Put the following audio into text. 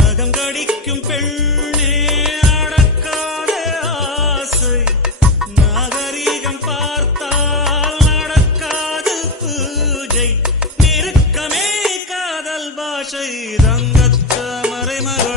நகம் கடிக்கும் பெண்ணே அடக்காத ஆசை நாகரீகம் பார்த்தால் நடக்காது பூஜை நெருக்கமே காதல் பாஷை ரங்கத்த மறைமகள்